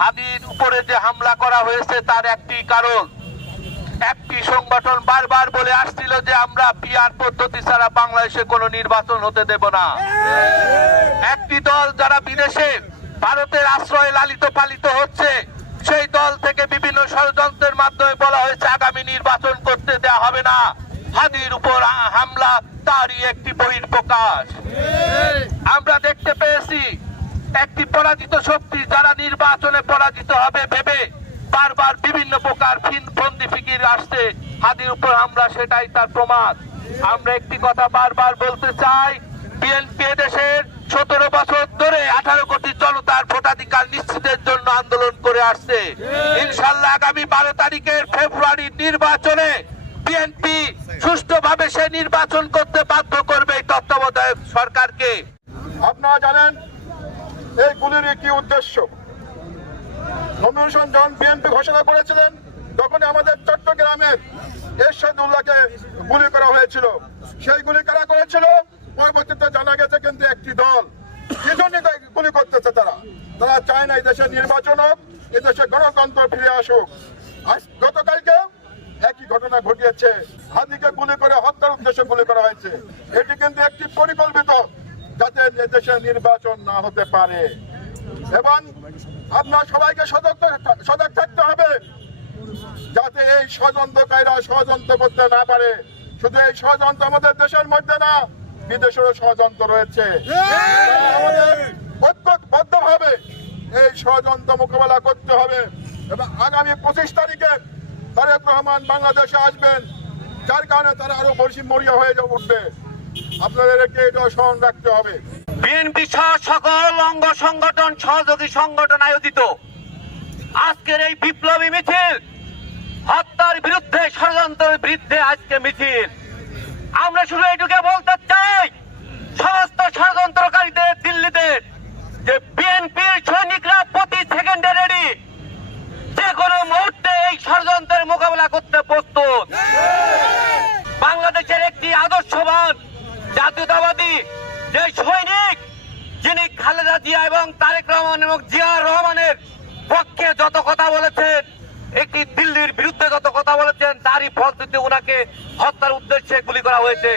হাদির উপরে যে হামলা করা হয়েছে তার একটি কারণ, একটি সংগঠন বারবার বলে আসছিল যে আমরা পিআর পদ্ধতি ছাড়া বাংলাদেশে কোনো নির্বাচন হতে দেব না। একটি দল যারা বিদেশে ভারতের আশ্রয়ে লালিত পালিত হচ্ছে, সেই দল থেকে বিভিন্ন ষড়যন্ত্রের মাধ্যমে বলা হয়েছে আগামী নির্বাচন করতে দেওয়া হবে না। হাদির উপর হামলা তারই একটি বহিঃপ্রকাশ। আমরা দেখতে পেয়েছি একটি পরাজিত শক্তি যারা নির্বাচনে পরাজিত হবে ভেবে বারবার বিভিন্ন প্রকার ফন্দি ফিকির আসছে হাদির উপর হামলা, সেটাই তার প্রমাণ। আমরা একটি কথা বারবার বলতে চাই, বিএনপি দেশের 17 বছর ধরে 18 কোটি জনতার ভোটাধিকার নিশ্চিতের জন্য আন্দোলন করে আসছে। ইনশাআল্লাহ আগামী 12 তারিখের ফেব্রুয়ারির নির্বাচনে বিএনপি সুষ্ঠুভাবে সে নির্বাচন করতে বাধ্য করবে এই তত্ত্বাবধায়ক সরকারকে। আপনারা জানেন এই গুলির কি উদ্দেশ্য। নমিনেশন যখন বিএনপি ঘোষণা করেছিলেন তখন আমাদের চট্টগ্রামের এরশাদুল্লাহকে গুলি করা হয়েছিল। সেই গুলি কারা করেছিল পরবর্তীতে জানা গেছে কিন্তু একটি দল। কি জন্য গুলি করতেছে তারা চায় না এই দেশে নির্বাচন হোক, এদেশে গণতন্ত্র ফিরে আসুক। আজ গতকালকে একই ঘটনা ঘটিয়েছে, হাদিকে গুলি করে হত্যার উদ্দেশ্যে গুলি করা হয়েছে। এটি কিন্তু একটি পরিকল্পিত, যাতে দেশে নির্বাচন না হতে পারে। এবং আপনার সবাইকে সজাগ থাকতে হবে যাতে এই ষড়যন্ত্রকারীরা ষড়যন্ত্র করতে না পারে। শুধু এই ষড়যন্ত্র আমাদের দেশের মধ্যে না, বিদেশেরও ষড়যন্ত্র রয়েছে। আমাদের ঐক্যবদ্ধভাবে এই ষড়যন্ত্র মোকাবেলা করতে হবে। এবং আগামী 25 তারিখে তারেক রহমান বাংলাদেশে আসবেন, যার কারণে তারা আরো বেশি মরিয়া হয়ে উঠবে। আপনাদেরকে এটা স্মরণ রাখতে হবে। বিএনপি সহ সকল অঙ্গ সংগঠন সহযোগী সংগঠন আয়োজিত আজকের এই বিপ্লবী মিছিল, হত্যার বিরুদ্ধে, ষড়যন্ত্রের বিরুদ্ধে আজকে মিছিল। আমরা শুধু এটুকু বলতে চাই সমস্ত ষড়যন্ত্রকারীদের, দিল্লিতে যে বিএনপির সৈনিকরা প্রতি সেকেন্ডে রেডি, যে কোনো মুহূর্তে এই ষড়যন্ত্রের মোকাবেলা করতে প্রস্তুত। বাংলাদেশের একটি আদর্শবান জাতীয়তাবাদী যে সৈনিক, যিনি খালেদা জিয়া এবং তারেক রহমান এবং জিয়াউর রহমানের পক্ষে যত কথা বলেছেন, একটি দিল্লির বিরুদ্ধে যত কথা বলেছেন, তারই ফলশ্রুতিতে ওনাকে হত্যার উদ্দেশ্যে গুলি করা হয়েছে।